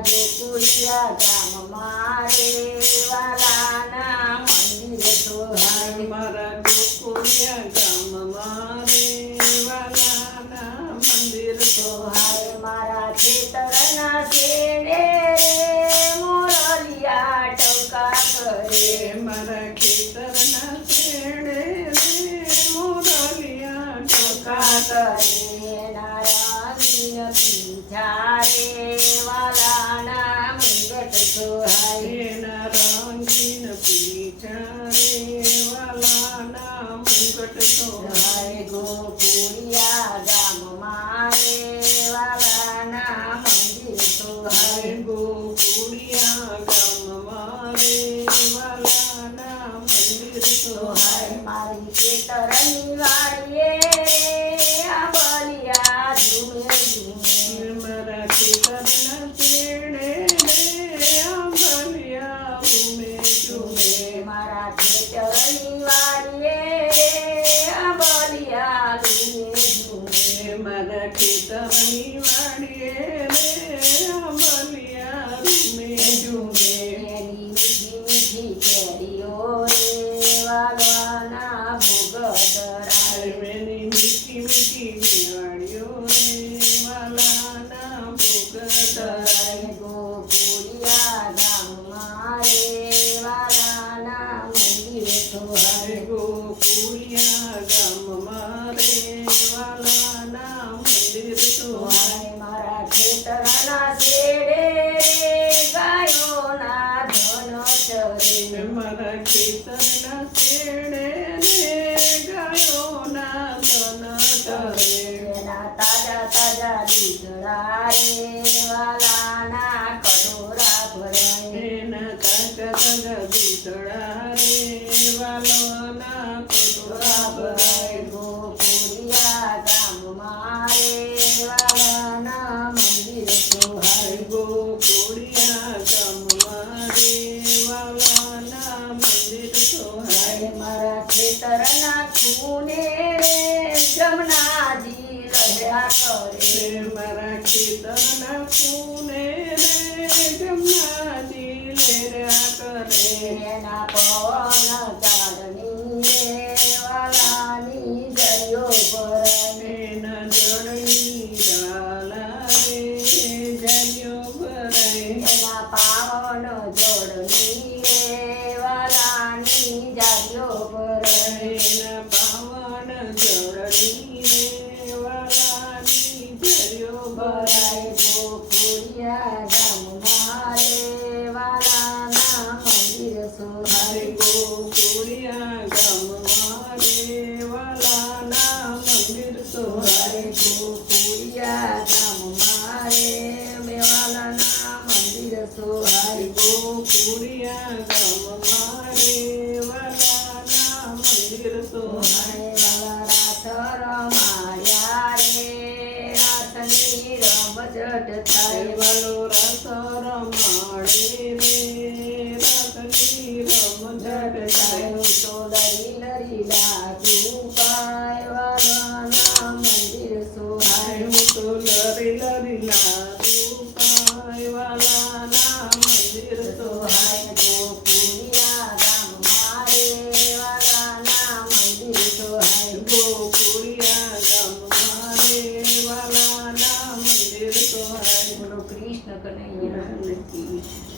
ગોકુળિયા ગામમાં રે વાલાના મંદિર સોહાય મારા ગોકુળિયા ગામમાં રે વાલાના મંદિર સોહાય મારા ખેતરના શેડે મોરલિયા ટકા કરે મારા ખેતરના શેડે મોરલિયા ટકા કરે નારાયણ પીઠા રે વાલાના મુંગટ સોહાય એના રંગીન પીછા રે વાલાના મુંગટ સોહાય ગોકુળિયા ગામમાં રે વાલાના મંદિર સોહાય ગોકુળિયા ગામમાં રે વાલાના મંદિર સોહાય મારી ખેતરની વાડીએ આ બલિયા ઝૂમે ઝૂમે મારા ખેતરના શેડે આંબલિયા ઝૂમે ઝૂમે મારા ખેતરની વાડીએ આ બલિયા ઝૂમે ઝૂમે મારા ખેતરની વાડીએ આંબલિયા ઝૂમે ઝૂમે એની મીઠી મીઠી કેરીઓ રે વાલવાના ભોગ ધરાય મેની મીઠી મીઠી નિવાળીઓ રે વાલાના ભોગ ધરાય ગોકુળિયા ગામમાં રે વાલાના મંદિર સોહાય ગોકુળિયા ગામમાં રે વાલાના મંદિર સોહાય મારા ખેતરના શેડે રે ગાયોના ધન ચરે મારા ખેતરના શેડે ગાયોના ધન ચરે એના તાજા તાજા દૂધડા રે વાલાના કટોરા ભરાય એના તાજા તાજા દૂધડા રે વાલોના કટોરા ભરાય ગોકુળિયા ગામમાં રે વાલાના મંદિર સોહાય ગોકુળિયા ગામમાં રે વાલાના મંદિર સોહાય મારા ખેતરના ખૂણે રે જમનાજી રહ્યા કરે મારા ખેતરના ખૂણે રે જમનાજી લેર્યા કરે એના પવન ઝાડની રે વાલાની જળિયો ભરાય એના જળની વાલા રે જળિયો ભરાય એના પાવન જોડની રે વાલાની જાળિયો ભરાય એના પાવન જળની રે વાલાની જળિયો ભરાય ગોકુળિયા ગામમાં રે વાલાના મંદિર સોહાય ગોકુળિયા ગામમાં રે વાલાના મંદિર સોહાય ગોકુળિયા ગામમાં રે વાલાના મંદિર સોહાય ગોકુળિયા ગામમાં રે વાલાના મંદિર સોહાય વાલા રાત રમાડ્યા રે રાતની રમઝટ થાય વાલો રસ રમાડે રે રાતની રમઝટ થાય તો લરી લરી લાગુ પાય વાલાના મંદિર સોહાય હું તો લરી લરી લાગુ પાય વાલાના મંદિર સોહાય ગોકુળિયા ગામમાં રે વાલાના મંદિર સોહાય ગોકુળિયા ગામમાં રે વાલાના મંદિર સોહાય બોલો કૃષ્ણ કનૈયા